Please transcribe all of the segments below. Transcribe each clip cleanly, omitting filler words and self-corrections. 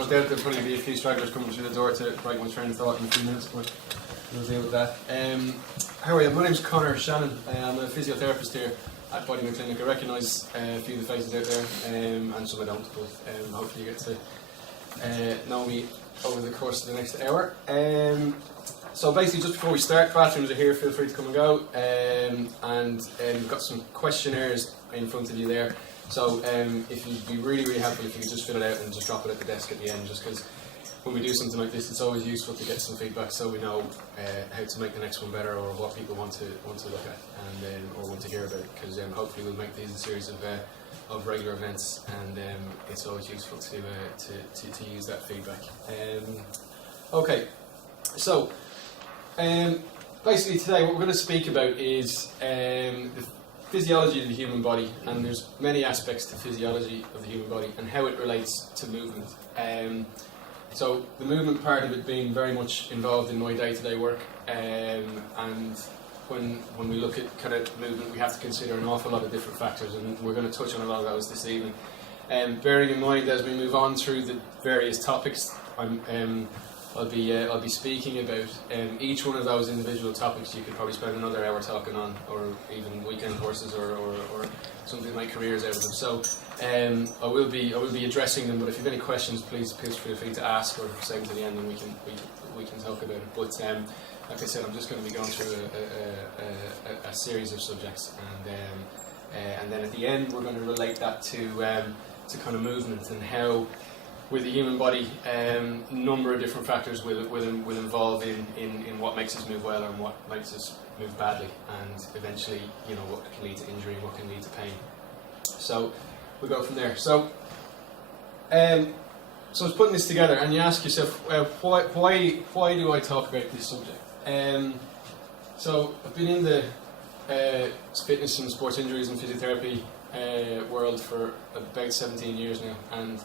No doubt there'll probably be a few stragglers coming through the door to break my train of thought in a few minutes, but we'll deal with that. How are you? My name's Conor Shannon. I'm a physiotherapist here at Bodyman Clinic. I recognise a few of the faces out there, and some I don't, but hopefully you get to know me over the course of the next hour. So basically, just before we start, bathrooms are here, feel free to come and go, and we've got some questionnaires in front of you there. So if you'd be really helpful if you could just fill it out and just drop it at the desk at the end, just because when we do something like this, it's always useful to get some feedback so we know how to make the next one better, or what people want to look at and or want to hear about, because hopefully we'll make these a series of regular events, and it's always useful to use that feedback. Okay, so basically today what we're going to speak about is the physiology of the human body, and there's many aspects to physiology of the human body and how it relates to movement. So the movement part of it being very much involved in my day-to-day work, and when we look at kind of movement, we have to consider an awful lot of different factors, and we're going to touch on a lot of those this evening. Bearing in mind, as we move on through the various topics, I'll be speaking about each one of those individual topics. You could probably spend another hour talking on, or even weekend courses, or something like careers out of them. So I will be addressing them. But if you have any questions, please feel free to ask, or say them to the end, and we can talk about it. But like I said, I'm just going to be going through a series of subjects, and then at the end we're going to relate that to kind of movement, and how with the human body, a number of different factors will involve in what makes us move well and what makes us move badly, and eventually, what can lead to injury and what can lead to pain. So we'll go from there. So I was putting this together, and you ask yourself, why do I talk about this subject? So I've been in the fitness and sports injuries and physiotherapy world for about 17 years now, and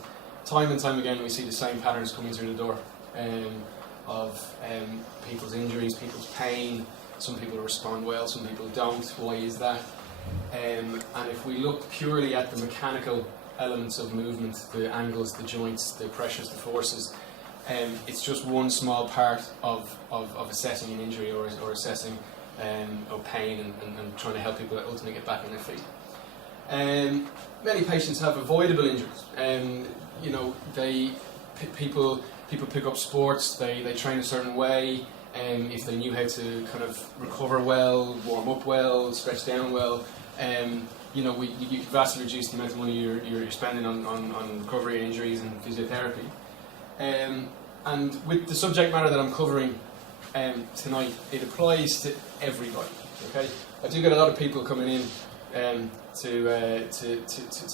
time and time again we see the same patterns coming through the door of people's injuries, people's pain. Some people respond well, some people don't. Why is that? And if we look purely at the mechanical elements of movement, the angles, the joints, the pressures, the forces, it's just one small part of assessing an injury, or assessing pain, and trying to help people ultimately get back on their feet. Many patients have avoidable injuries. People pick up sports, they train a certain way, and if they knew how to kind of recover well, warm up well, stretch down well, you could vastly reduce the amount of money you're spending on recovery and injuries and physiotherapy. And with the subject matter that I'm covering tonight, it applies to everybody. Okay, I do get a lot of people coming in to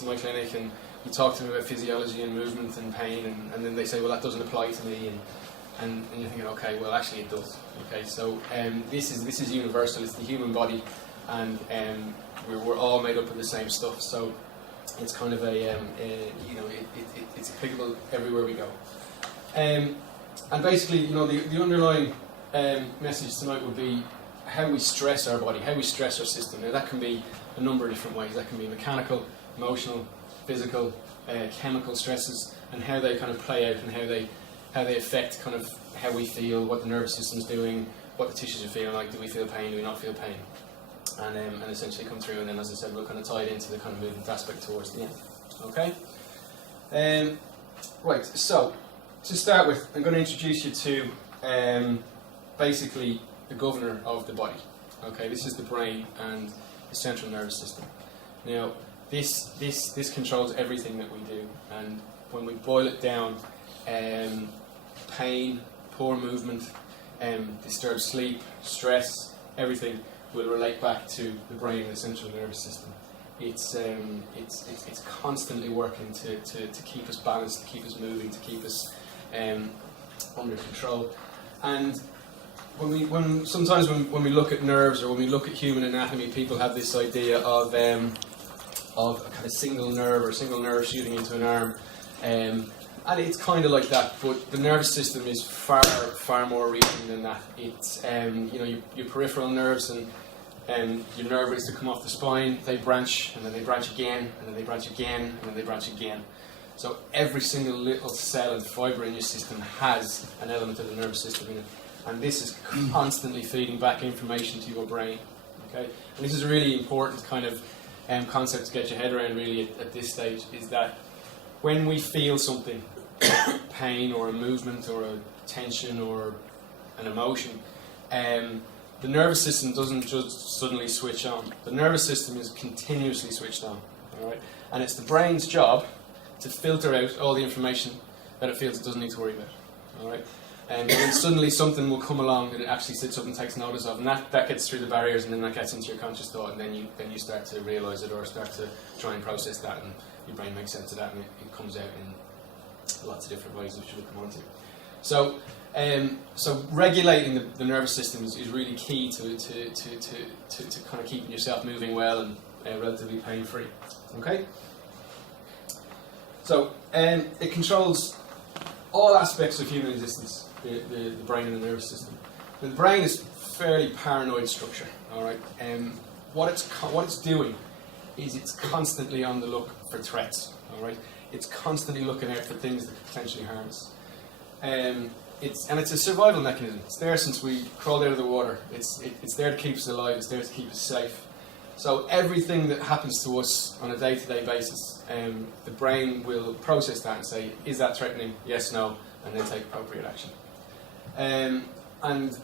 my clinic, and you talk to them about physiology and movement and pain, and then they say, well, that doesn't apply to me, and you're thinking, okay, well, actually it does. Okay, so this is universal. It's the human body, and we're all made up of the same stuff. So it's kind of it's applicable everywhere we go. And basically, the underlying message tonight would be how we stress our body, how we stress our system. Now that can be a number of different ways. That can be mechanical, emotional, physical, chemical stresses, and how they kind of play out, and how they affect kind of how we feel, what the nervous system's doing, what the tissues are feeling like. Do we feel pain? Do we not feel pain? And essentially come through. And then, as I said, we'll kind of tie it into the kind of movement aspect towards the end. Okay. Right. So to start with, I'm going to introduce you to basically the governor of the body. Okay. This is the brain and the central nervous system. Now, this controls everything that we do, and when we boil it down, pain, poor movement, disturbed sleep, stress, everything will relate back to the brain and the central nervous system. It's constantly working to keep us balanced, to keep us moving, to keep us under control. And sometimes when we look at nerves, or when we look at human anatomy, people have this idea of a kind of single nerve shooting into an arm, and it's kind of like that. But the nervous system is far more reaching than that. It's your peripheral nerves and your nerve roots that come off the spine. They branch, and then they branch again, and then they branch again, and then they branch again. So every single little cell and fibre in your system has an element of the nervous system in it. And this is constantly feeding back information to your brain. Okay? And this is a really important kind of concept to get your head around really at this stage, is that when we feel something, pain or a movement or a tension or an emotion, the nervous system doesn't just suddenly switch on. The nervous system is continuously switched on. All right? And it's the brain's job to filter out all the information that it feels it doesn't need to worry about. All right? And then suddenly something will come along that it actually sits up and takes notice of, and that gets through the barriers, and then that gets into your conscious thought, and then you start to realise it or start to try and process that, and your brain makes sense of that, and it comes out in lots of different ways, which we'll come on to. So regulating the nervous system is really key to kind of keeping yourself moving well and relatively pain-free. Okay? So it controls all aspects of human existence, the brain and the nervous system. Now, the brain is fairly paranoid structure. All right. What it's doing is it's constantly on the look for threats. All right. It's constantly looking out for things that could potentially harm us. It's a survival mechanism. It's there since we crawled out of the water. It's there to keep us alive. It's there to keep us safe. So everything that happens to us on a day-to-day basis, the brain will process that and say, is that threatening? Yes, no, and then take appropriate action. And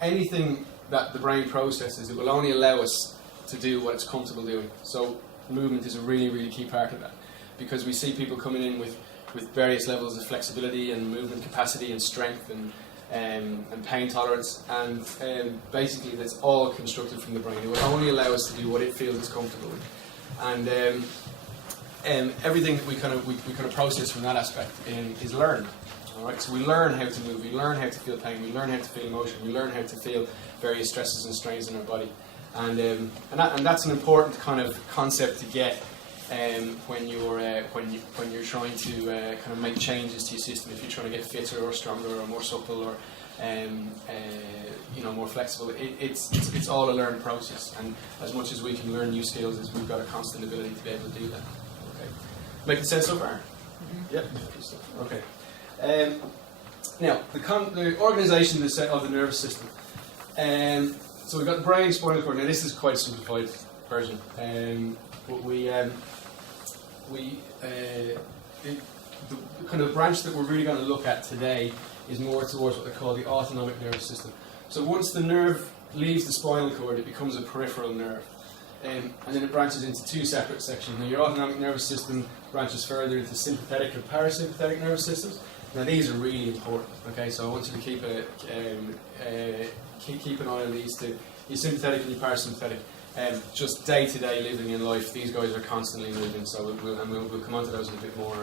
anything that the brain processes, it will only allow us to do what it's comfortable doing. So movement is a really, really key part of that, because we see people coming in with various levels of flexibility and movement capacity and strength and pain tolerance, and basically that's all constructed from the brain. It will only allow us to do what it feels is comfortable with, and everything that we kind of process from that aspect is learned. All right, so we learn how to move, we learn how to feel pain, we learn how to feel emotion, we learn how to feel various stresses and strains in our body, and that's an important kind of concept to get. When you're trying to kind of make changes to your system, if you're trying to get fitter or stronger or more supple or more flexible, it's all a learned process. And as much as we can learn new skills, as we've got a constant ability to be able to do that. Okay, making sense so far? Mm-hmm. Yep. Okay. Now the organisation of the nervous system. So we've got the brain, spinal cord. Now this is quite a simplified version, but the kind of branch that we're really going to look at today is more towards what they call the autonomic nervous system. So once the nerve leaves the spinal cord, it becomes a peripheral nerve, and then it branches into two separate sections. Now your autonomic nervous system branches further into sympathetic and parasympathetic nervous systems. Now these are really important. Okay, so I want you to keep an eye on these two: your sympathetic and your parasympathetic. Just day-to-day living in life, these guys are constantly moving, so we'll come on to those in a bit more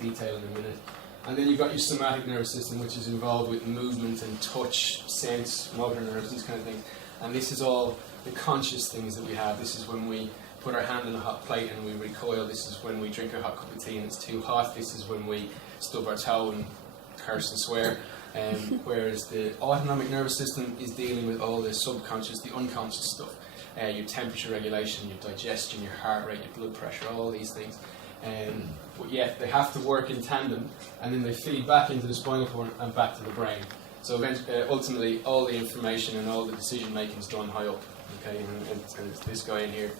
detail in a minute. And then you've got your somatic nervous system, which is involved with movement and touch, sense, motor nerves, these kind of things. And this is all the conscious things that we have. This is when we put our hand on a hot plate and we recoil. This is when we drink a hot cup of tea and it's too hot. This is when we stub our toe and curse and swear. Whereas the autonomic nervous system is dealing with all the subconscious, the unconscious stuff. Your temperature regulation, your digestion, your heart rate, your blood pressure, all these things. But yet they have to work in tandem, and then they feed back into the spinal cord and back to the brain. So ultimately, all the information and all the decision making is done high up. Okay, and it's this guy in here.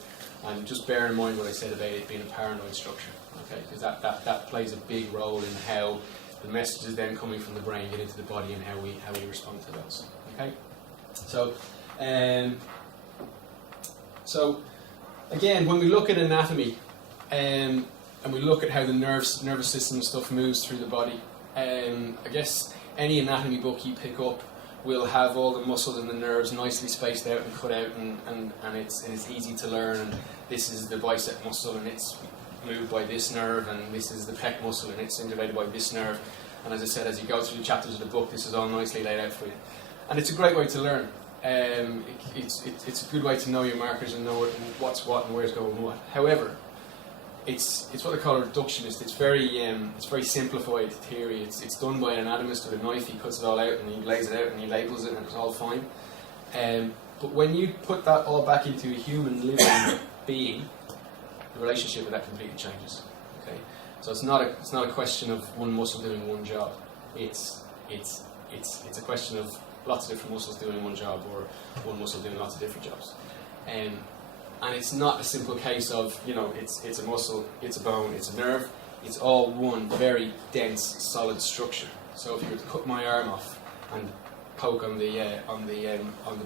And just bear in mind what I said about it being a paranoid structure. Okay, because that plays a big role in how the messages then coming from the brain get into the body and how we respond to those. Okay, so again, when we look at anatomy and we look at how the nervous system and stuff moves through the body, I guess any anatomy book you pick up will have all the muscles and the nerves nicely spaced out and cut out, and it's easy to learn. And this is the bicep muscle and it's moved by this nerve, and this is the pec muscle and it's innervated by this nerve. And as I said, as you go through the chapters of the book, this is all nicely laid out for you. And it's a great way to learn. It's a good way to know your markers and know what's what and where's going what. However, it's what they call a reductionist. It's very simplified theory. It's done by an anatomist with a knife. He cuts it all out and he lays it out and he labels it and it's all fine. But when you put that all back into a human living being, the relationship with that completely changes. Okay, So it's not a question of one muscle doing one job. It's a question of lots of different muscles doing one job, or one muscle doing lots of different jobs. And it's not a simple case of, it's a muscle, it's a bone, it's a nerve. It's all one very dense, solid structure. So if you were to cut my arm off and poke on the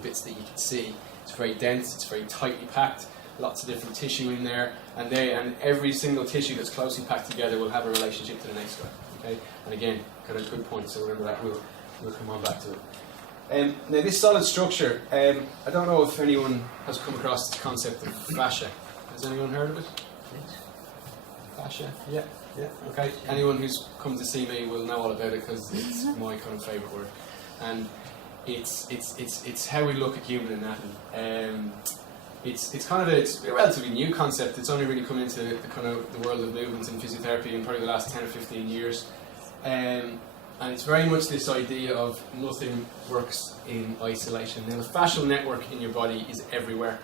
bits that you can see, it's very dense, it's very tightly packed, lots of different tissue in there, and every single tissue that's closely packed together will have a relationship to the next one. Okay, and again, kind of good point. So remember that. We'll come on back to it. Now this solid structure, I don't know if anyone has come across the concept of fascia. Has anyone heard of it? Fascia? Yeah. Okay. Anyone who's come to see me will know all about it because it's my kind of favourite word, and it's how we look at human anatomy. It's a relatively new concept. It's only really come into the world of movement and physiotherapy in probably the last 10 or 15 years. And it's very much this idea of nothing works in isolation. Now the fascial network in your body is everywhere.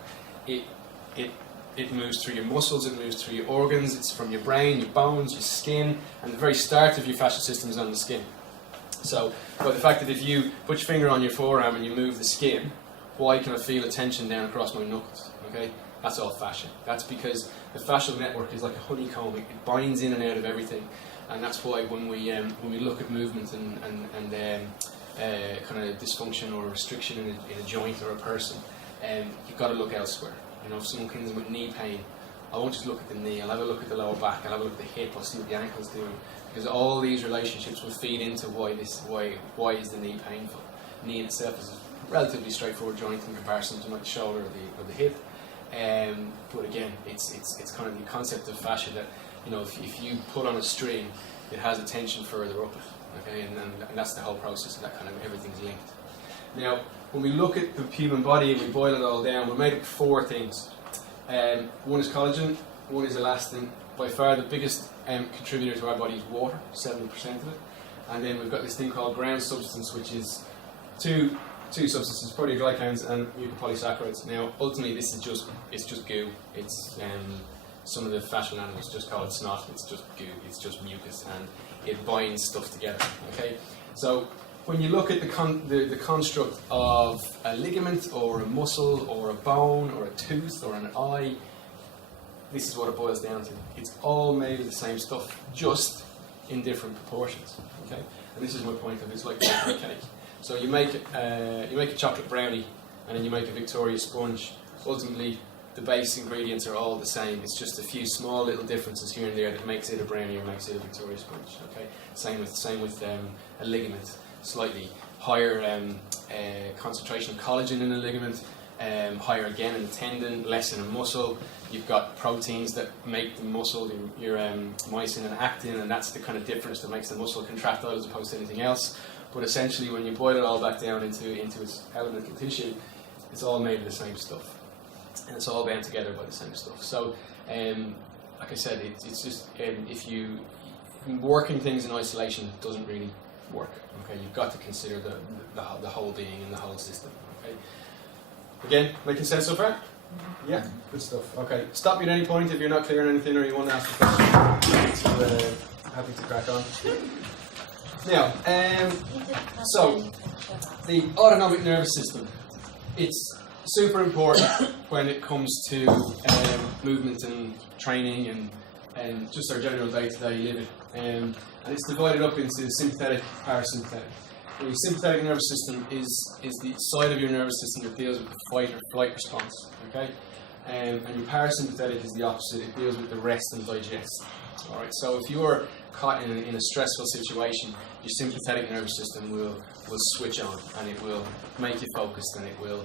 It moves through your muscles, it moves through your organs, it's from your brain, your bones, your skin, and the very start of your fascial system is on the skin. So, by the fact that if you put your finger on your forearm and you move the skin, why can I feel a tension down across my knuckles? Okay, that's all fascia. That's because the fascial network is like a honeycomb. It binds in and out of everything, and that's why when we look at movement and kind of dysfunction or restriction in a joint or a person, you've got to look elsewhere. If someone comes in with knee pain, I won't just look at the knee. I'll have a look at the lower back. I'll have a look at the hip. I'll see what the ankle's doing, because all these relationships will feed into why is the knee painful. Knee in itself is a relatively straightforward joint in comparison to like the shoulder or the hip. But again, it's kind of the concept of fascia that if you pull on a string, it has a tension further up it. Okay, and that's the whole process of that kind of everything's linked. Now, when we look at the human body and we boil it all down, we're made up of four things. One is collagen, one is elastin. By far the biggest contributor to our body is water, 70% of it. And then we've got this thing called ground substance, which is two substances, proteoglycans and mucopolysaccharides. Now, ultimately, it's just goo. It's some of the fascial animals just call it snot. It's just goo. It's just mucus, and it binds stuff together. Okay, so when you look at the construct of a ligament or a muscle or a bone or a tooth or an eye, this is what it boils down to. It's all made of the same stuff, just in different proportions. Okay, and this is my point of it. It's like chocolate cake. So you make a chocolate brownie, and then you make a Victoria sponge. Ultimately, the base ingredients are all the same. It's just a few small little differences here and there that makes it a brownie or makes it a Victoria sponge. Okay, same with a ligament. Slightly higher concentration of collagen in a ligament, higher again in a tendon, less in a muscle. You've got proteins that make the muscle, your myosin and actin, and that's the kind of difference that makes the muscle contractile as opposed to anything else. But essentially, when you boil it all back down into its elemental tissue, it's all made of the same stuff, and it's all bound together by the same stuff. So, like I said, it's just if you working things in isolation doesn't really work. Okay, you've got to consider the whole being and the whole system. Okay, again, making sense so far? Yeah, good stuff. Okay, stop me at any point if you're not clear on anything or you want to ask a question. Happy to crack on. Now, so the autonomic nervous system, it's super important when it comes to movement and training and just our general day-to-day living. And it's divided up into sympathetic, parasympathetic. The sympathetic nervous system is the side of your nervous system that deals with the fight or flight response. Okay, and your parasympathetic is the opposite. It deals with the rest and digest. All right. So if you're caught in a stressful situation, your sympathetic nervous system will switch on, and it will make you focused, and it will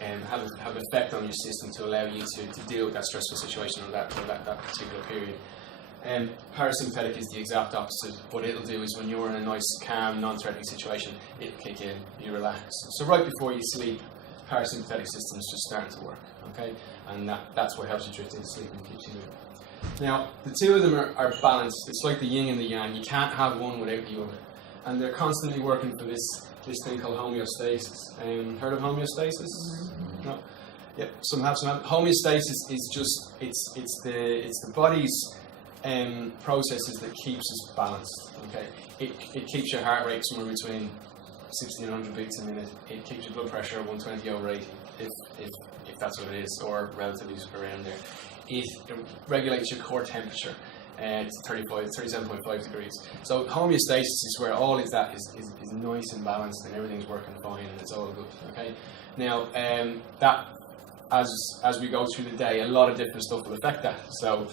have an effect on your system to allow you to deal with that stressful situation or that particular period. Parasympathetic is the exact opposite. What it'll do is when you're in a nice, calm, non-threatening situation, it'll kick in, you relax. So right before you sleep, parasympathetic system is just starting to work, okay? And that's what helps you drift into sleep and keeps you moving. Now, the two of them are balanced. It's like the yin and the yang. You can't have one without the other. And they're constantly working for this thing called homeostasis. Heard of homeostasis? No? Yep, some have. Homeostasis is just, it's the body's processes that keeps us balanced. Okay, it keeps your heart rate somewhere between 1600 beats a minute. It keeps your blood pressure at 120 over 80, if that's what it is, or relatively around there. It regulates your core temperature to 37.5 degrees. So homeostasis is where all of that is nice and balanced, and everything's working fine, and it's all good. Okay. Now that as we go through the day, a lot of different stuff will affect that. So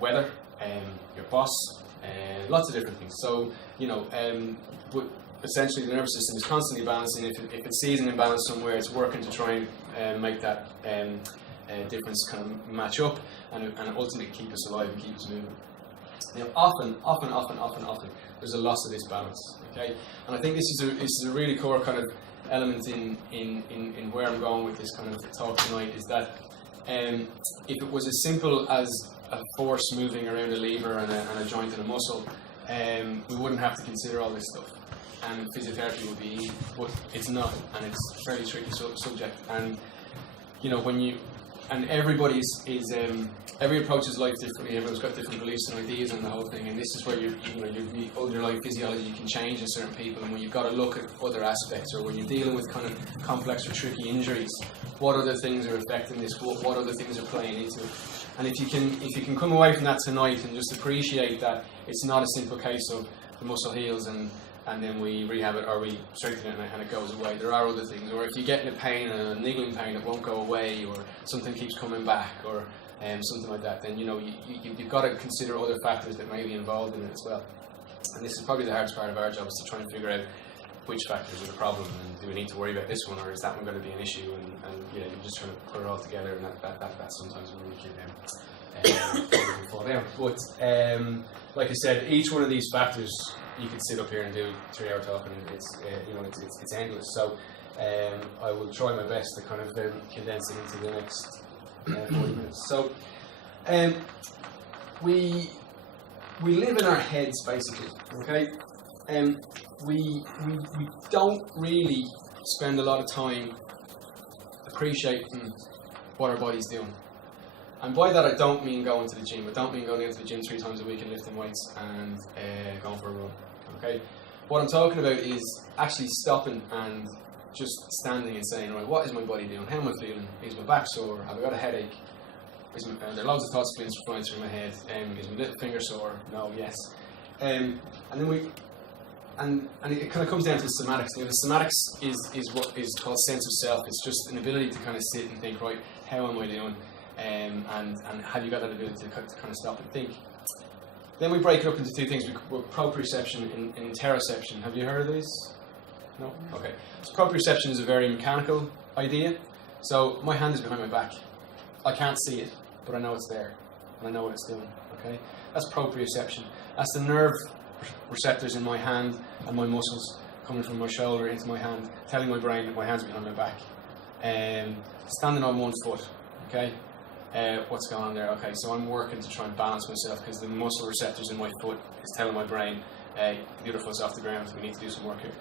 weather, your boss, lots of different things. So but essentially the nervous system is constantly balancing. If it sees an imbalance somewhere, it's working to try and make that difference kind of match up and ultimately keep us alive and keep us moving. Now, often, there's a loss of this balance. Okay, and I think this is a really core kind of element in where I'm going with this kind of talk tonight. Is that if it was as simple as a force moving around a lever and a joint and a muscle, we wouldn't have to consider all this stuff, and physiotherapy would be easy. But it's not, and it's a fairly tricky subject. And everybody every approach is life differently. Everyone's got different beliefs and ideas on the whole thing, and this is where your underlying physiology can change in certain people, and when you've got to look at other aspects, or when you're dealing with kind of complex or tricky injuries, what other things are affecting this? What other things are playing into it? And if you can come away from that tonight and just appreciate that it's not a simple case of the muscle heals and then we rehab it or we strengthen it and it goes away. There are other things. Or if you get in a pain, a niggling pain that won't go away, or something keeps coming back, or something like that, then you've got to consider other factors that may be involved in it as well. And this is probably the hardest part of our job, is to try and figure out which factors are the problem, and do we need to worry about this one, or is that one going to be an issue? And you're just trying to put it all together, and that sometimes will really can fall down. But like I said, each one of these factors you could sit up here and do 3 hour talking, and it's endless. So I will try my best to kind of condense it into the next 40 minutes. So we live in our heads, basically. Okay. We don't really spend a lot of time appreciating what our body's doing. And by that I don't mean going to the gym. I don't mean going into the gym 3 times a week and lifting weights and going for a run. Okay? What I'm talking about is actually stopping and just standing and saying, right, what is my body doing? How am I feeling? Is my back sore? Have I got a headache? There are loads of thoughts flying through my head. Is my little finger sore? No, yes. And then and it kind of comes down to the somatics. The somatics is what is called sense of self. It's just an ability to kind of sit and think, right, how am I doing? And have you got that ability to kind of stop and think? Then we break it up into 2 things. We're proprioception and interoception. Have you heard of these? No? Okay. So proprioception is a very mechanical idea. So my hand is behind my back. I can't see it, but I know it's there. And I know what it's doing. Okay? That's proprioception. That's the nerve receptors in my hand and my muscles coming from my shoulder into my hand, telling my brain that my hand's behind my back. Standing on one foot. Okay? What's going on there? Okay, so I'm working to try and balance myself because the muscle receptors in my foot is telling my brain, the other foot's off the ground, we need to do some work here.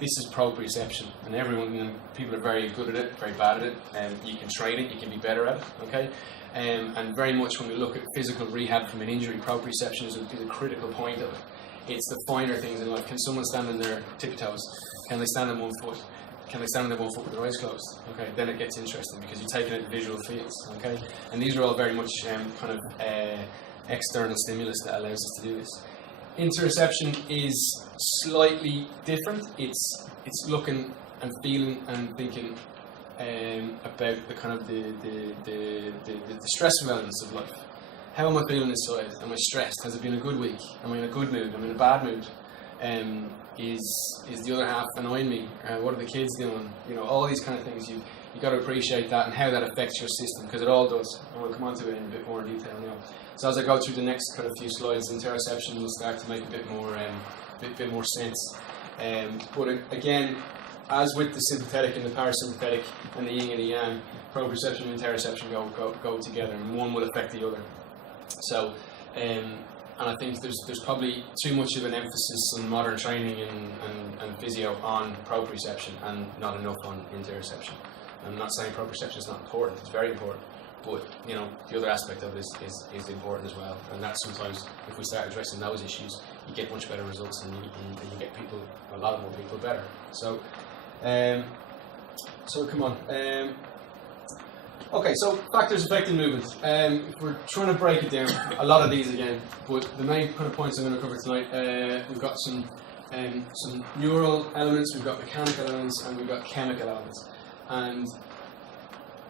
This is proprioception, and people are very good at it, very bad at it, and you can train it, you can be better at it, okay? And very much when we look at physical rehab from an injury, proprioception is a critical point of it. It's the finer things in life. Can someone stand on their tippy toes? Can they stand on one foot? Can they stand on their one foot with their eyes closed? Okay, then it gets interesting because you're taking it visual fields, okay? And these are all very much kind of external stimulus that allows us to do this. Interoception is slightly different. It's looking and feeling and thinking about the kind of the stressful elements of life. How am I feeling inside? Am I stressed? Has it been a good week? Am I in a good mood? Am I in a bad mood? Is the other half annoying me? What are the kids doing? All these kind of things. You've got to appreciate that and how that affects your system, because it all does. And we'll come on to it in a bit more detail now. So as I go through the next kind of few slides, interoception will start to make a bit more sense. But again, as with the sympathetic and the parasympathetic and the yin and the yang, proprioception and interoception go together, and one will affect the other. So, and I think there's probably too much of an emphasis on modern training and physio on proprioception and not enough on interoception. I'm not saying proprioception is not important; it's very important. but the other aspect of it is important as well, and that's sometimes if we start addressing those issues, you get much better results, and you get people, a lot more people better. So, come on. Okay, so factors affecting movement. If we're trying to break it down, a lot of these again, but the main kind of points I'm going to cover tonight, we've got some neural elements, we've got mechanical elements, and we've got chemical elements. And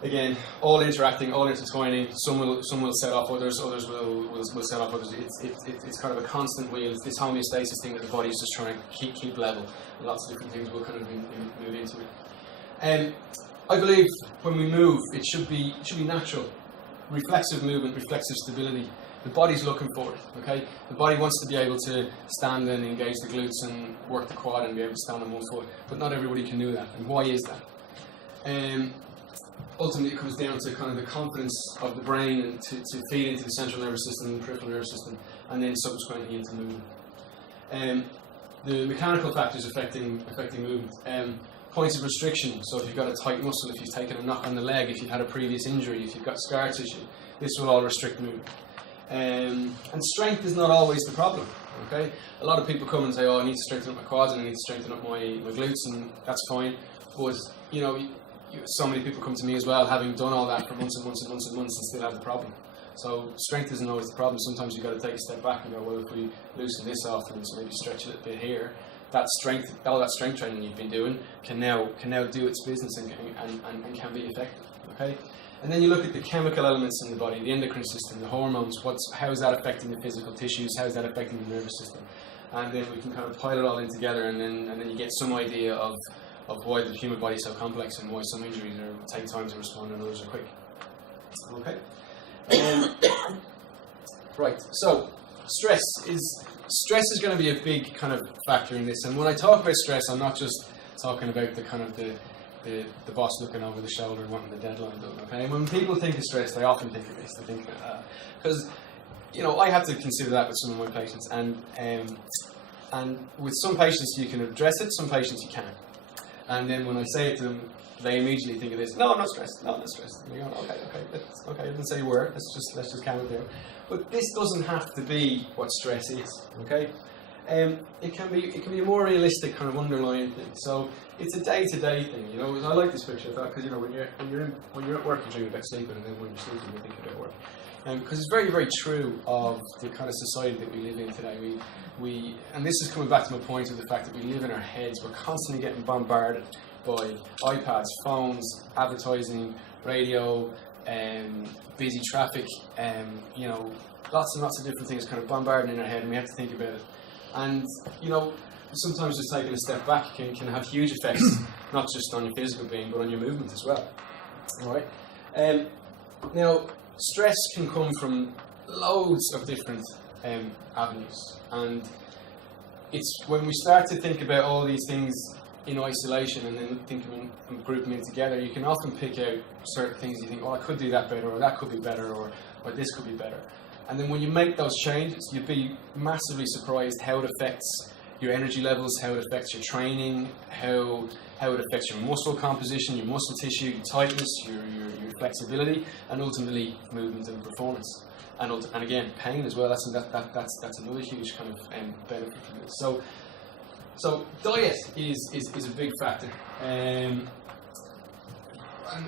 again, all interacting, all intertwining. Some will set off others will set off others. It's kind of a constant wheel. It's this homeostasis thing that the body is just trying to keep level. And lots of different things will kind of move into it. I believe when we move, it should be natural, reflexive movement, reflexive stability. The body's looking for it. Okay, the body wants to be able to stand and engage the glutes and work the quad and be able to stand on one foot. But not everybody can do that. And why is that? Ultimately, it comes down to kind of the confidence of the brain and to feed into the central nervous system and the peripheral nervous system, and then subsequently into movement. The mechanical factors affecting movement. Points of restriction. So if you've got a tight muscle, if you've taken a knock on the leg, if you've had a previous injury, if you've got scar tissue, this will all restrict movement. And strength is not always the problem. Okay, a lot of people come and say, "Oh, I need to strengthen up my quads and I need to strengthen up my glutes," and that's fine. But so many people come to me as well, having done all that for months and months and months and months, and still have the problem. So strength isn't always the problem. Sometimes you've got to take a step back and go, well, if we loosen this off and maybe stretch a little bit here, all that strength training you've been doing can now do its business and can be effective. Okay, and then you look at the chemical elements in the body, the endocrine system, the hormones. How is that affecting the physical tissues? How is that affecting the nervous system? And then we can kind of pile it all in together, and then you get some idea of why the human body is so complex and why some injuries take time to respond and others are quick. Okay. Right. So stress is going to be a big kind of factor in this. And when I talk about stress, I'm not just talking about the kind of the boss looking over the shoulder and wanting the deadline done. Okay. And when people think of stress, they often think of this. They think because I have to consider that with some of my patients, and with some patients you can address it, some patients you can't. And then when I say it to them, they immediately think of this. No, I'm not stressed. No, I'm not stressed. And you're going, okay. I didn't say you were. Let's just calm it down. But this doesn't have to be what stress is. Okay. It can be a more realistic kind of underlying thing. So it's a day-to-day thing. I like this picture because when you're at work, you dream about sleeping, and then when you're sleeping, you think about work. Because it's very, very true of the kind of society that we live in today. And this is coming back to my point of the fact that we live in our heads. We're constantly getting bombarded by iPads, phones, advertising, radio, busy traffic, lots and lots of different things kind of bombarding in our head, and we have to think about it. And sometimes just taking a step back can have huge effects, not just on your physical being, but on your movement as well. All right. Now, stress can come from loads of different avenues, and it's when we start to think about all these things in isolation and then think of them and group them in together, you can often pick out certain things you think, oh, I could do that better, or that could be better, or this could be better. And then when you make those changes, you'd be massively surprised how it affects your energy levels, how it affects your training, how it affects your muscle composition, your muscle tissue, your tightness, your flexibility, and ultimately movement and performance. And again, pain as well. That's another huge kind of benefit from this. So diet is a big factor. And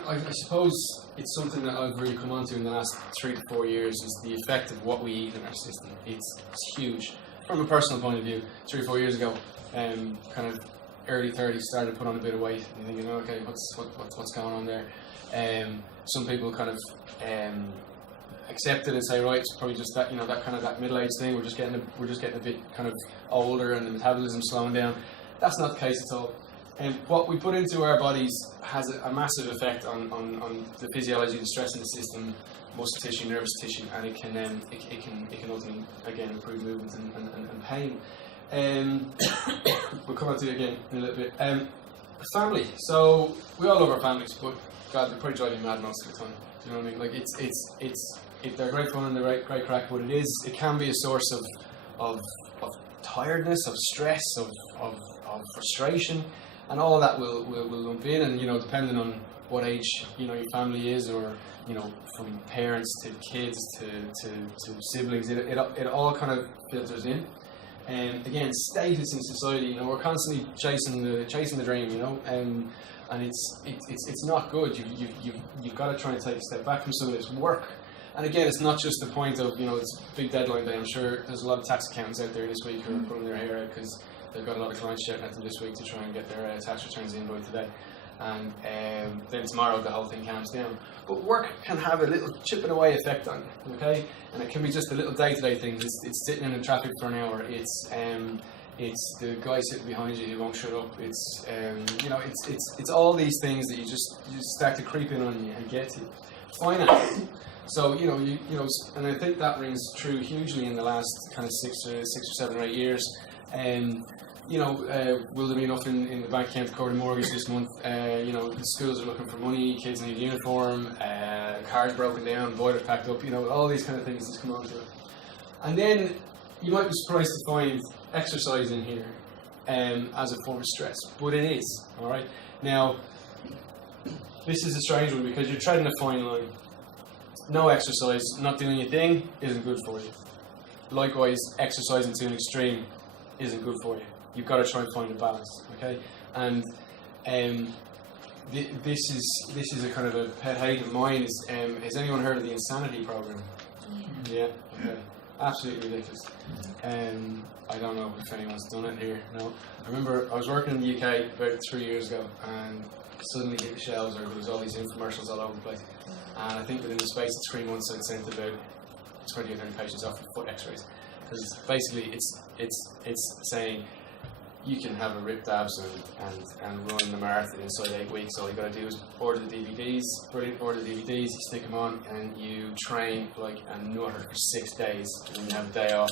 I suppose it's something that I've really come onto in the last 3 to 4 years, is the effect of what we eat in our system. It's huge. From a personal point of view, 3 or 4 years ago, kind of early 30s, started to put on a bit of weight, and thinking, okay, what's going on there? Some people kind of accept it and say, right, it's probably just that, that middle-aged thing. We're just getting a bit kind of older, and the metabolism's slowing down. That's not the case at all. And what we put into our bodies has a massive effect on the physiology, the stress in the system, muscle tissue, nervous tissue, and it can ultimately again improve movement and pain. We'll come on to it again in a little bit. Family. So we all love our families, but God, they probably drive you mad most of the time. Do you know what I mean? Like they're great fun and they're great crack, but it can be a source of tiredness, of stress, of frustration. and all of that will lump in, and depending on what age your family is, or from parents to kids to siblings, it all kind of filters in. And again, status in society, we're constantly chasing the dream, and it's not good. You've got to try and take a step back from some of this work. And again, it's not just the point of it's big deadline day. I'm sure there's a lot of tax accountants out there this week who are pulling their hair out because they've got a lot of clients shouting at them this week to try and get their tax returns in by today. And then tomorrow the whole thing calms down. But work can have a little chipping away effect on you, okay? And it can be just a little day-to-day thing. It's sitting in the traffic for an hour. It's the guy sitting behind you who won't shut up. It's all these things that you just start to creep in on you and get to. Finance. So and I think that rings true hugely in the last kind of 6 or 7 or 8 years. Will there be enough in the bank account to cover the mortgage this month? The schools are looking for money, kids need uniform, cars broken down, boiler packed up, all these kind of things just come onto it. And then you might be surprised to find exercise in here as a form of stress, but it is, all right? Now, this is a strange one because you're treading a fine line. No exercise, not doing your thing, isn't good for you. Likewise, exercising to an extreme isn't good for you. You've got to try and find a balance, okay? And this is a kind of a pet hate of mine. Has anyone heard of the Insanity program? Yeah. Okay. Absolutely ridiculous. I don't know if anyone's done it here. No. I remember I was working in the UK about 3 years ago, and suddenly hit the shelves, or there was all these infomercials all over the place. And I think within the space of 3 months, I'd sent about 20 or 30 patients off for foot X-rays, because basically it's saying you can have a ripped abs and run the marathon inside 8 weeks. All you got to do is order the DVDs. Brilliant, order the DVDs. You stick them on and you train like a nutter for 6 days, and then you have a day off.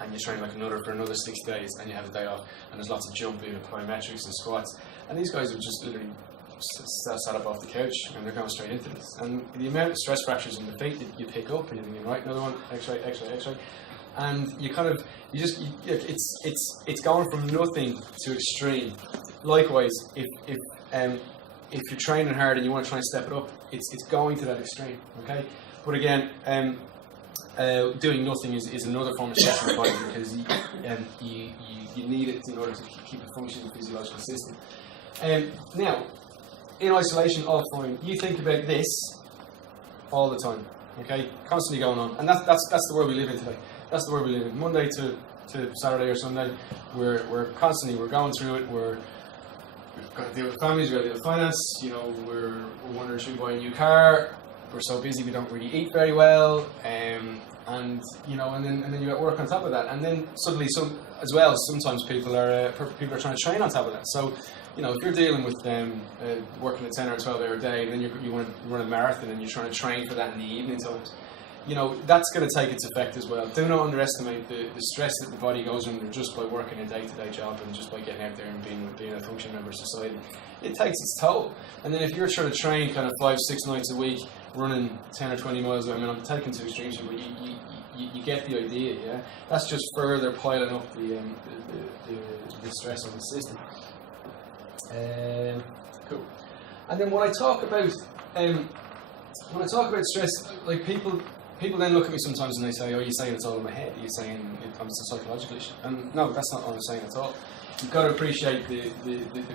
And you train like a nutter for another 6 days, and you have a day off. And there's lots of jumping and plyometrics and squats. And these guys are just literally sat up off the couch, and they're going straight into this. And the amount of stress fractures in the feet that you pick up, and you're thinking, right, another one, X-ray. And it's going from nothing to extreme. Likewise, if you're training hard and you want to try and step it up, it's going to that extreme, okay? But again, doing nothing is another form of stress on the body, because you need it in order to keep a functioning physiological system. Now, in isolation, all fine. You think about this all the time, okay? Constantly going on, and that's the world we live in today. That's the world we live in. Monday to Saturday or Sunday, we're constantly going through it. We've got to deal with families, we've got to deal with finance. We're wondering, should we buy a new car? We're so busy we don't really eat very well, and then you got work on top of that, and then suddenly sometimes people are trying to train on top of that. So if you're dealing with working a 10 or 12 hour day, and then you want to run a marathon and you're trying to train for that in the evening times, that's going to take its effect as well. Do not underestimate the stress that the body goes under just by working a day-to-day job and just by getting out there and being a functioning member of society. It takes its toll. And then if you're trying to train kind of 5-6 nights a week, running 10 or 20 miles, I'm taking two extremes here, but you get the idea, yeah? That's just further piling up the stress on the system. Cool. And then when I talk about stress, like people then look at me sometimes and they say, "Oh, you're saying it's all in my head. You're saying it's a psychological issue." And no, that's not what I'm saying at all. You've got to appreciate the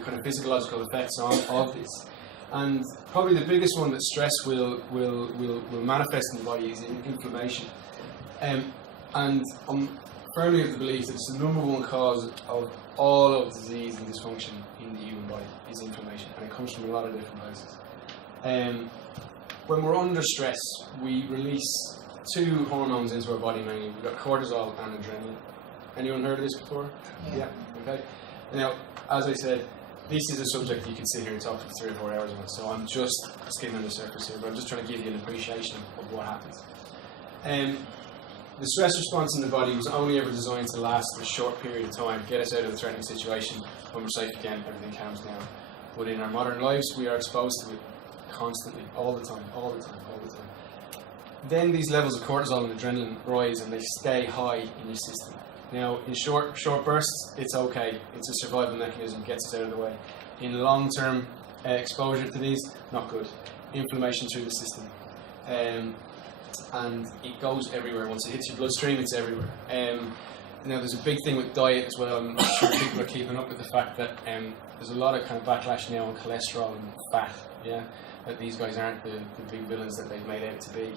kind of physiological effects of this. And probably the biggest one that stress will manifest in the body is inflammation. And I'm firmly of the belief that it's the number one cause of all of disease and dysfunction in the human body is inflammation, and it comes from a lot of different places. When we're under stress, we release two hormones into our body mainly. We've got cortisol and adrenaline. Anyone heard of this before? Yeah. Okay. Now, as I said, this is a subject you can sit here and talk for 3 or 4 hours about, so I'm just skimming the surface here, but I'm just trying to give you an appreciation of what happens. The stress response in the body was only ever designed to last a short period of time, get us out of a threatening situation. When we're safe again, everything calms down. But in our modern lives, we are exposed to it constantly, all the time. Then these levels of cortisol and adrenaline rise and they stay high in your system. Now, in short bursts, it's okay. It's a survival mechanism, gets us out of the way. In long-term exposure to these, not good. Inflammation through the system. And it goes everywhere. Once it hits your bloodstream, it's everywhere. Now, there's a big thing with diet as well. I'm sure people are keeping up with the fact that there's a lot of kind of backlash now on cholesterol and fat. Yeah, that these guys aren't the big villains that they've made out to be.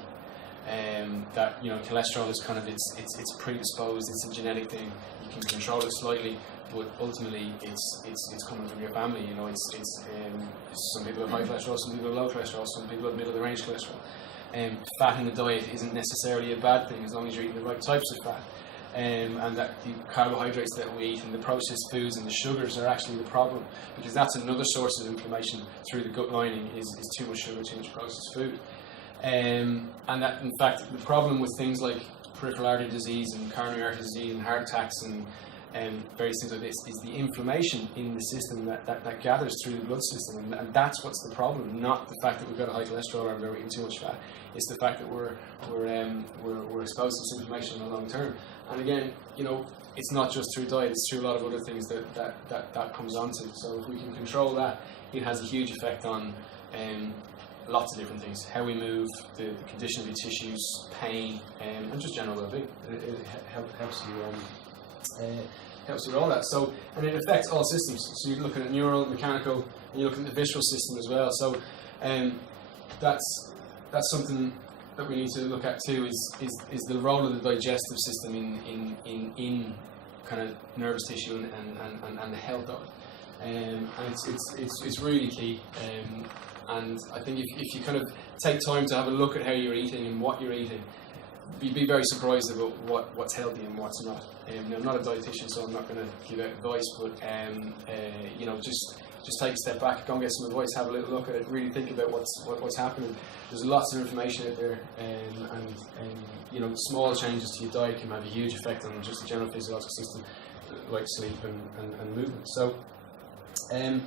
That cholesterol is kind of it's predisposed. It's a genetic thing. You can control it slightly, but ultimately it's coming from your family. It's some people have high cholesterol, some people have low cholesterol, some people have middle of the range cholesterol. Fat in the diet isn't necessarily a bad thing as long as you're eating the right types of fat. And that the carbohydrates that we eat and the processed foods and the sugars are actually the problem, because that's another source of inflammation through the gut lining is too much sugar, too much processed food. And that, in fact, the problem with things like peripheral artery disease and coronary artery disease and heart attacks and various things like this is the inflammation in the system that gathers through the blood system, and that's what's the problem, not the fact that we've got a high cholesterol or we're eating too much fat. It's the fact that we're exposed to this inflammation in the long term. And again, it's not just through diet; it's through a lot of other things that comes onto. So if we can control that, it has a huge effect on lots of different things: how we move, the condition of your tissues, pain, and just general well-being. It helps you. Helps with all that. So, and it affects all systems. So you're looking at neural, mechanical, and you're looking at the visceral system as well. So, that's something that we need to look at too. Is the role of the digestive system in kind of nervous tissue and the health of it. And it's really key. And I think if you kind of take time to have a look at how you're eating and what you're eating, you'd be very surprised about what's healthy and what's not. I'm not a dietitian, so I'm not going to give out advice, but just take a step back, go and get some advice, have a little look at it, really think about what's happening. There's lots of information out there, and small changes to your diet can have a huge effect on just the general physiological system, like sleep and movement. So I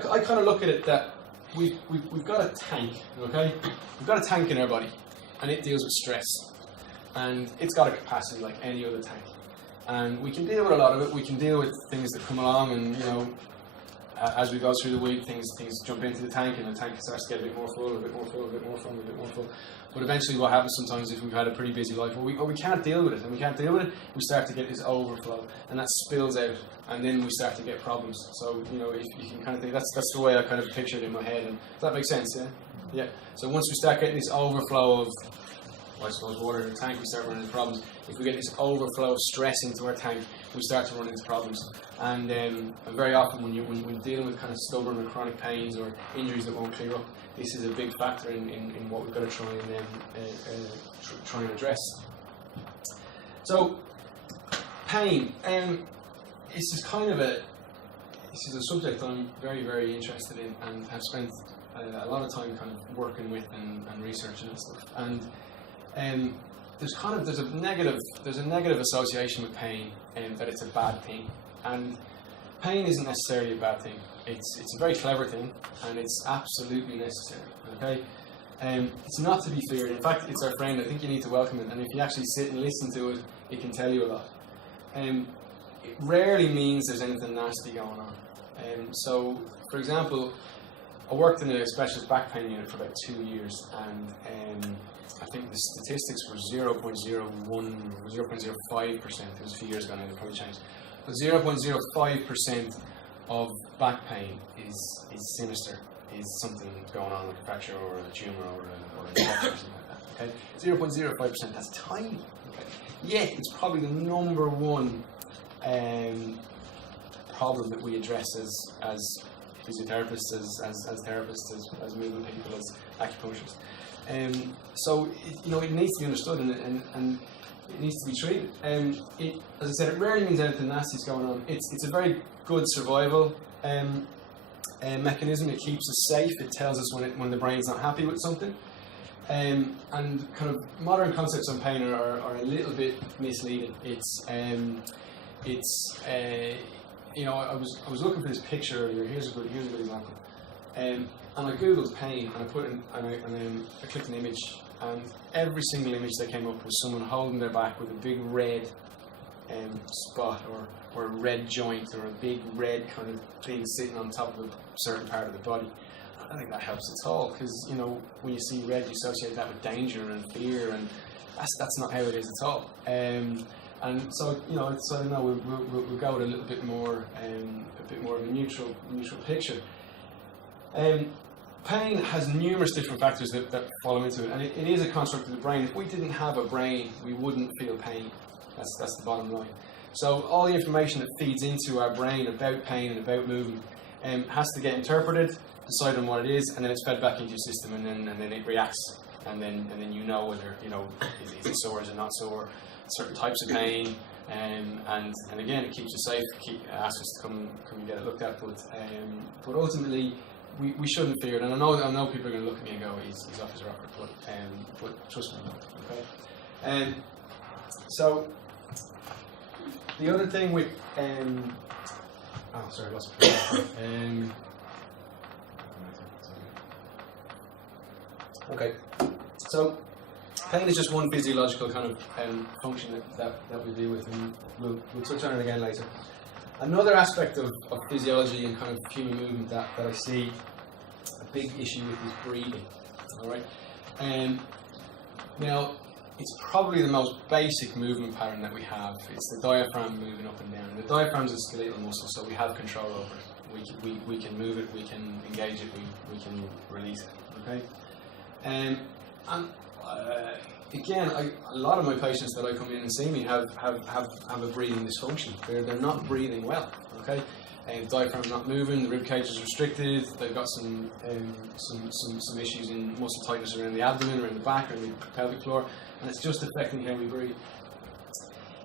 kind of look at it that we've got a tank, okay? We've got a tank in our body, and it deals with stress. And it's got a capacity like any other tank. And we can deal with a lot of it. We can deal with things that come along, and as we go through the week, things jump into the tank, and the tank starts to get a bit more full, a bit more full, a bit more full, a bit more full. But eventually what happens sometimes if we've had a pretty busy life, or we can't deal with it, and we can't deal with it, we start to get this overflow, and that spills out, and then we start to get problems. So, if you can kind of think, that's the way I kind of picture it in my head. And does that make sense, yeah? Yeah. So once we start getting this overflow of, I suppose, water in the tank, we start running into problems. If we get this overflow of stress into our tank, we start to run into problems. And very often when you're dealing with kind of stubborn or chronic pains or injuries that won't clear up, this is a big factor in what we've got to try and address. So, pain. This is a subject I'm very, very interested in and have spent a lot of time kind of working with and researching and stuff. And there's a negative association with pain, and that it's a bad thing. And pain isn't necessarily a bad thing. It's a very clever thing, and it's absolutely necessary. Okay, it's not to be feared. In fact, it's our friend. I think you need to welcome it. And if you actually sit and listen to it, it can tell you a lot. It rarely means there's anything nasty going on. So, for example, I worked in a specialist back pain unit for about 2 years, and I think the statistics were 0.01 or 0.05%. It was a few years ago now, they've probably changed. But 0.05% of back pain is sinister, is something going on, like a fracture or a tumour or an infection or something like that. Okay, 0.05%, that's tiny. Okay, yet it's probably the number one problem that we address as physiotherapists, as therapists, as movement people, as acupuncturists. So it needs to be understood and it needs to be treated. As I said, it rarely means anything nasty is going on. It's a very good survival mechanism. It keeps us safe. It tells us when the brain's not happy with something. And kind of modern concepts on pain are a little bit misleading. I was looking for this picture earlier. Here's a good example. And I googled pain, and I put in, and I clicked an image, and every single image that came up was someone holding their back with a big red spot or a red joint or a big red kind of thing sitting on top of a certain part of the body. I don't think that helps at all, because when you see red, you associate that with danger and fear, and that's not how it is at all. And so so I know we'll go with a little bit more of a neutral picture. Pain has numerous different factors that follow into it, and it is a construct of the brain. If we didn't have a brain, we wouldn't feel pain. That's the bottom line. So all the information that feeds into our brain about pain and about movement has to get interpreted, decide on what it is, and then it's fed back into your system, and then it reacts, and then whether is it sore, is it not sore, certain types of pain, and again, it keeps us safe, asks us to come and get it looked at, but ultimately we shouldn't fear it. And I know people are going to look at me and go, he's off his rocker, but trust me, okay. So the other thing with sorry, I lost my okay, so pain is just one physiological kind of function that we deal with, and we'll touch on it again later. Another aspect of physiology and kind of human movement that I see a big issue with is breathing. All right, now it's probably the most basic movement pattern that we have. It's the diaphragm moving up and down. The diaphragm is a skeletal muscle, so we have control over it. We can move it, we can engage it, we can release it. Okay. Again, a lot of my patients that I come in and see me have a breathing dysfunction. They're not breathing well. Okay, the diaphragm's not moving, the rib cage is restricted. They've got some issues in muscle tightness around the abdomen, or in the back, or in the pelvic floor, and it's just affecting how we breathe.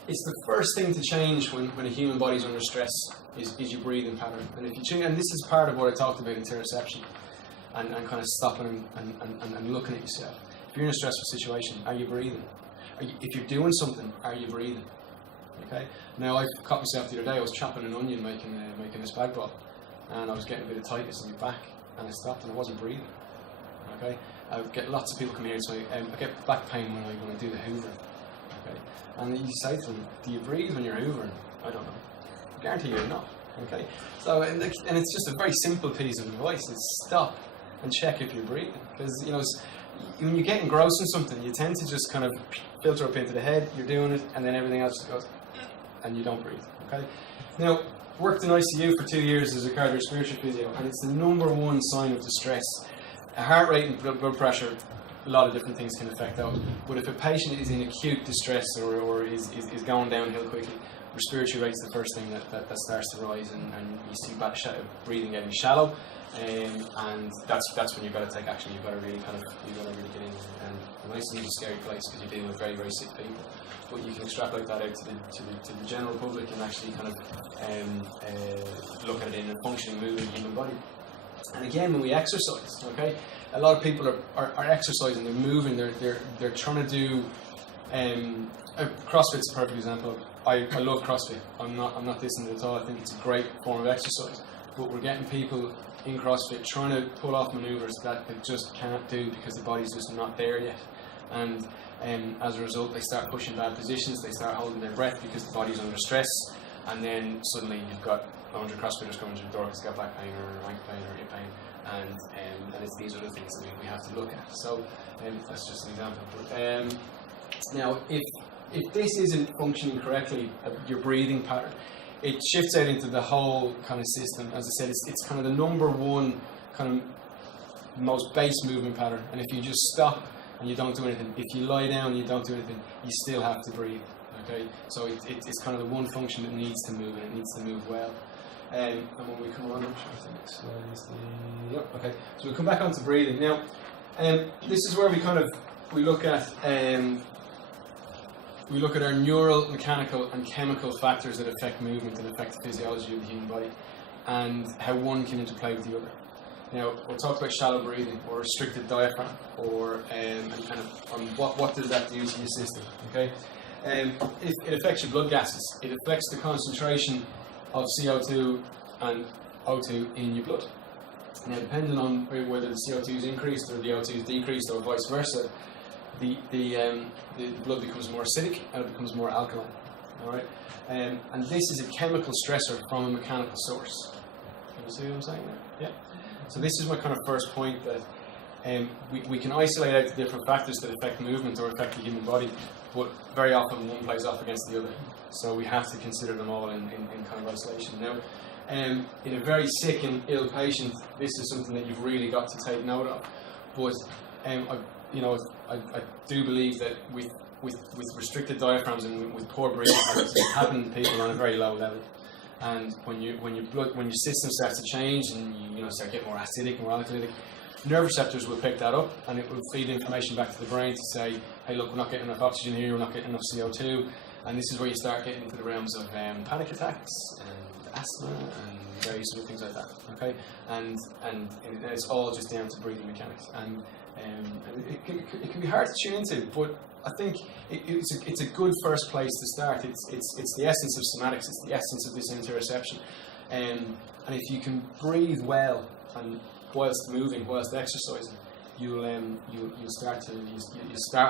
It's the first thing to change when a human body's under stress is your breathing pattern. And if you change, and this is part of what I talked about in interoception. And kind of stopping and looking at yourself. If you're in a stressful situation, are you breathing? If you're doing something, are you breathing? Okay. Now I caught myself the other day. I was chopping an onion, making a spag bol, and I was getting a bit of tightness in my back, and I stopped and I wasn't breathing. Okay. I get lots of people come here and say, I get back pain when I do the hoovering. Okay. And you say to them, do you breathe when you're hoovering? I don't know. I guarantee you're not. Okay. So and it's just a very simple piece of advice. It's stop and check if you're breathing, because when you get engrossed in something, you tend to just kind of filter up into the head. You're doing it, and then everything else just goes, and you don't breathe. Okay. Now, worked in ICU for 2 years as a cardiorespiratory physio, and it's the number one sign of distress. A heart rate and blood pressure, a lot of different things can affect those. But if a patient is in acute distress or is going downhill quickly, respiratory rate's the first thing that starts to rise, and you see breathing getting shallow. And that's when you've got to take action. You've got to really get in. And the ICU is a scary place because you're dealing with very, very sick people. But you can extrapolate that out to the general public and actually kind of look at it in a functioning, moving human body. And again, when we exercise, okay, a lot of people are exercising. They're moving. They're trying to do. CrossFit's a perfect example. I love CrossFit. I'm not dissing it at all. I think it's a great form of exercise. But we're getting people in CrossFit trying to pull off manoeuvres that they just can't do because the body's just not there yet. And as a result, they start pushing bad positions, they start holding their breath because the body's under stress, and then suddenly you've got 100 CrossFitters coming to the door because they've got back pain or ankle pain or hip pain, and it's these other things that we have to look at. So that's just an example. But, now, if this isn't functioning correctly, your breathing pattern, it shifts out into the whole kind of system. As I said, it's kind of the number one kind of most base movement pattern. And if you just stop and you don't do anything, if you lie down and you don't do anything, you still have to breathe. Okay, so it's kind of the one function that needs to move, and it needs to move well. And when we come on, I'm sure the next slide is the yep. Okay, so we come back onto breathing now. This is where we look at. We look at our neural, mechanical and chemical factors that affect movement and affect the physiology of the human body, and how one can interplay with the other. Now, we'll talk about shallow breathing or restricted diaphragm, or and kind of what does that do to your system, okay? It affects your blood gases. It affects the concentration of CO2 and O2 in your blood. Now, depending on whether the CO2 is increased or the O2 is decreased or vice versa, the blood becomes more acidic and it becomes more alkaline. All right, and this is a chemical stressor from a mechanical source. Can you see what I'm saying there? Yeah. So this is my kind of first point, that we can isolate out the different factors that affect movement or affect the human body, but very often one plays off against the other. So we have to consider them all in kind of isolation. Now, in a very sick and ill patient, this is something that you've really got to take note of. But I do believe that with restricted diaphragms and with poor breathing habits, it's happening to people on a very low level. And when your system starts to change and you start getting more acidic, more alkaline, nerve receptors will pick that up, and it will feed information back to the brain to say, hey, look, we're not getting enough oxygen here, we're not getting enough CO2, and this is where you start getting into the realms of panic attacks and asthma and various other things like that. Okay, and it's all just down to breathing mechanics, and it can be hard to tune into, but I think it's a good first place to start. It's the essence of somatics. It's the essence of this interoception, and if you can breathe well and whilst moving, whilst exercising, you'll start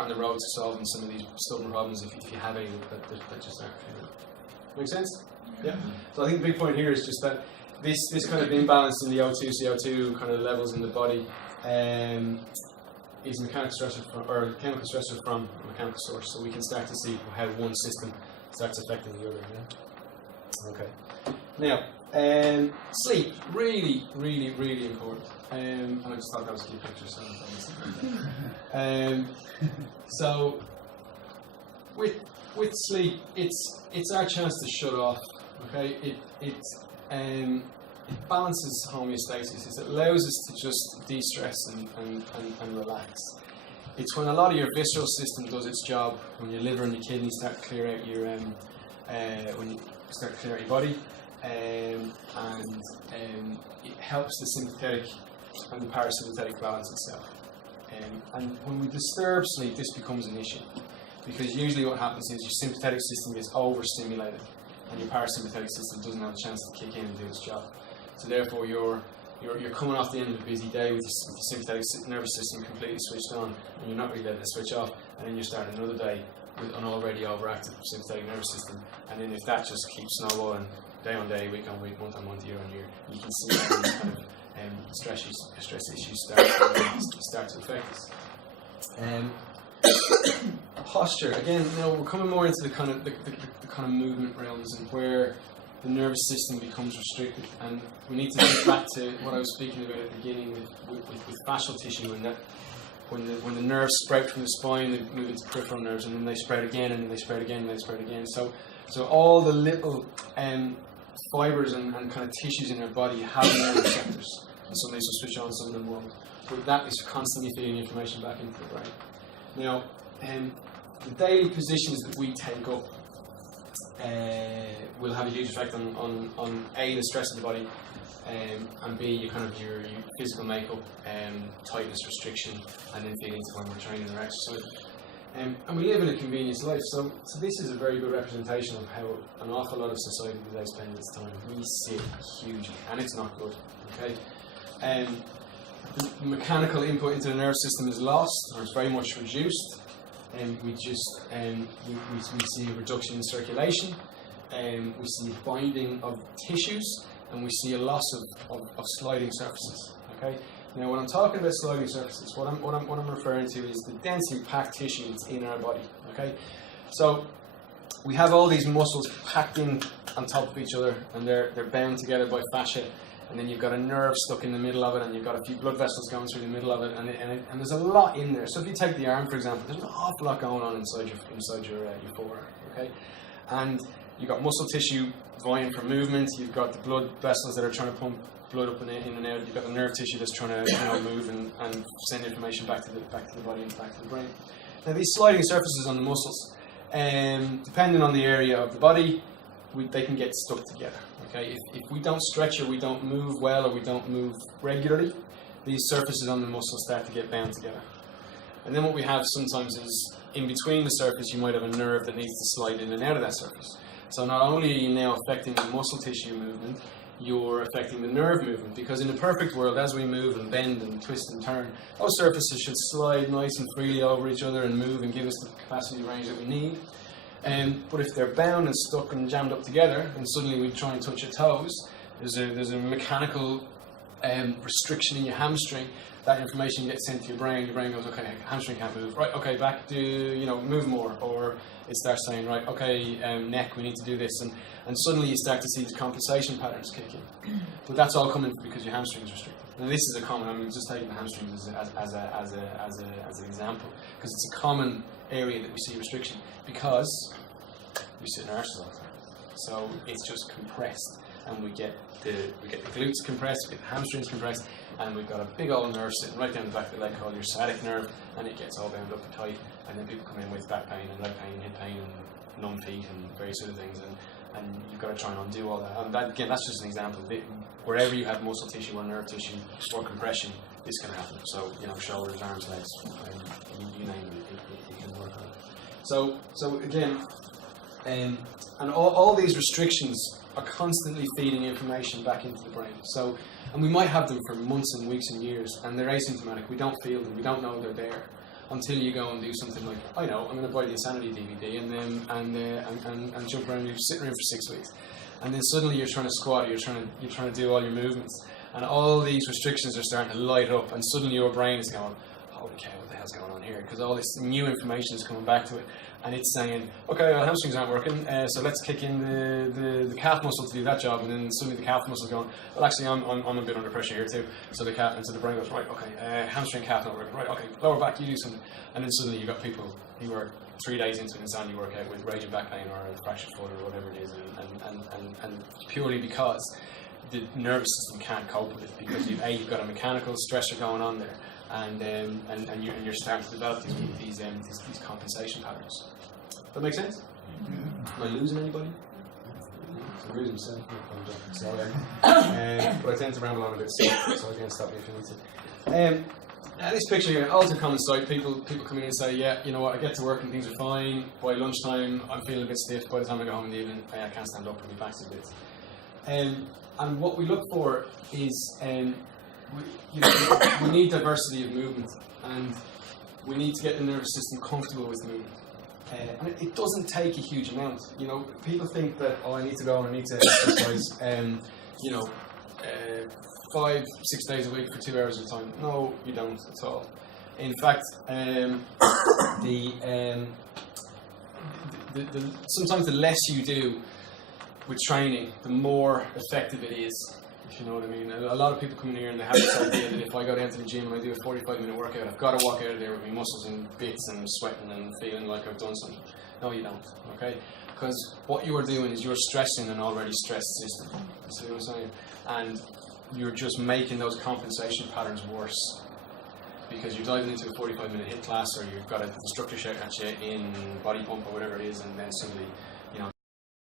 on the road to solving some of these stubborn problems if you have any that just aren't clear. Make sense? Yeah. So I think the big point here is just that this kind of imbalance in the O2, CO2 kind of levels in the body is mechanical stressor or chemical stressor from a mechanical source. So we can start to see how one system starts affecting the other. Yeah? Okay. Now, sleep, really, really, really important. And I just thought that was a cute picture, so with sleep, it's our chance to shut off. Okay, it balances homeostasis. It allows us to just de-stress and relax. It's when a lot of your visceral system does its job, when your liver and your kidneys start to clear out when you start to clear out your body, and it helps the sympathetic and the parasympathetic balance itself. And when we disturb sleep, this becomes an issue, because usually what happens is your sympathetic system gets overstimulated and your parasympathetic system doesn't have a chance to kick in and do its job. So therefore you're coming off the end of a busy day with your sympathetic nervous system completely switched on, and you're not really letting it switch off, and then you start another day with an already overactive sympathetic nervous system, and then if that just keeps snowballing day on day, week on week, month on month, year on year, you can see how these kind of stress issues start to affect us. Posture, again, we're coming more into the kind of movement realms, and where the nervous system becomes restricted, and we need to get back to what I was speaking about at the beginning with fascial tissue, and that when the nerves sprout from the spine, they move into peripheral nerves, and then they spread again, and then they spread again, and they spread again. So all the little fibers and kind of tissues in our body have nerve receptors, and some of these will switch on, some of them won't. But that is constantly feeding information back into the brain. Now, the daily positions that we take up will have a huge effect on A, the stress of the body, and B, your physical makeup, tightness, restriction, and then feed into when we're training or exercising. And we live in a convenience life, so this is a very good representation of how an awful lot of society today spends its time. We sit hugely, and it's not good. Okay, the mechanical input into the nervous system is lost, or it's very much reduced, and we see a reduction in circulation, and we see binding of tissues, and we see a loss of sliding surfaces. Okay. Now, when I'm talking about sliding surfaces, what I'm referring to is the densely packed tissue that's in our body. Okay, so we have all these muscles packed in on top of each other, and they're bound together by fascia, and then you've got a nerve stuck in the middle of it, and you've got a few blood vessels going through the middle of it, and there's a lot in there. So if you take the arm, for example, there's an awful lot going on inside your forearm. Okay, and you've got muscle tissue vying for movement. You've got the blood vessels that are trying to pump blood up and in and out. You've got the nerve tissue that's trying to move and send information back to the body and back to the brain. Now, these sliding surfaces on the muscles, depending on the area of the body, they can get stuck together. Okay, if we don't stretch, or we don't move well, or we don't move regularly, these surfaces on the muscles start to get bound together. And then what we have sometimes is, in between the surface, you might have a nerve that needs to slide in and out of that surface. So not only are you now affecting the muscle tissue movement, you're affecting the nerve movement, because in a perfect world, as we move and bend and twist and turn, those surfaces should slide nice and freely over each other and move and give us the capacity range that we need. But if they're bound and stuck and jammed up together, and suddenly we try and touch your toes, there's a mechanical restriction in your hamstring. That information gets sent to your brain goes, okay, hamstring can't move, right, okay, back, move more, or it starts saying, right, okay, neck, we need to do this, and suddenly you start to see these compensation patterns kick in. But that's all coming because your hamstring is restricted. Now this is a common, I'm just taking the hamstrings as an example, because it's a common area that we see restriction, because we sit in our arses all the time. So it's just compressed, and we get the glutes compressed, we get the hamstrings compressed, and we've got a big old nerve sitting right down the back of the leg called your sciatic nerve, and it gets all bound up and tight, and then people come in with back pain and leg pain, hip pain, and numb feet, and various other things, and you've got to try and undo all that. And that, again, that's just an example. Wherever you have muscle tissue or nerve tissue or compression, this can happen. So, shoulders, arms, legs, you name it can work on it. So again, and all these restrictions are constantly feeding information back into the brain. So, and we might have them for months and weeks and years, and they're asymptomatic. We don't feel them. We don't know they're there until you go and do something like, I know, I'm going to buy the Insanity DVD and jump around. You're sitting around for 6 weeks, and then suddenly you're trying to squat. You're trying to do all your movements, and all these restrictions are starting to light up, and suddenly your brain is going, holy cow, what the hell's going on here? Because all this new information is coming back to it. And it's saying, okay, well, hamstrings aren't working, so let's kick in the calf muscle to do that job. And then suddenly the calf muscle is going, well, actually, I'm a bit under pressure here too. So the brain goes, right, okay, hamstring, calf not working, right, okay, lower back, you do something. And then suddenly you've got people who are 3 days into an insanity workout with raging back pain or a fractured foot or whatever it is, and purely because the nervous system can't cope with it, because you've got a mechanical stressor going on there. And you're starting to develop these compensation patterns. That make sense? Am I losing anybody? I'm losing myself. Sorry. But I tend to ramble on a bit, so again, stop me if you need to. Now this picture here, also common sight. People come in and say, yeah, you know what, I get to work and things are fine. By lunchtime, I'm feeling a bit stiff. By the time I go home in the evening, I can't stand up and my back's a bit. And what we look for is we need diversity of movement, and we need to get the nervous system comfortable with movement. And it doesn't take a huge amount. People think that, I need to go and I need to exercise, 5-6 days a week for 2 hours at a time. No, you don't at all. In fact, sometimes the less you do with training, the more effective it is. If you know what I mean. A lot of people come in here and they have this idea that if I go down to the gym and I do a 45-minute workout, I've got to walk out of there with my muscles in bits and sweating and feeling like I've done something. No, you don't. Okay? Because what you are doing is you're stressing an already stressed system. You see what I'm saying? And you're just making those compensation patterns worse. Because you're diving into a 45-minute HIIT class, or you've got a instructor shouting at you in body pump or whatever it is, and then suddenly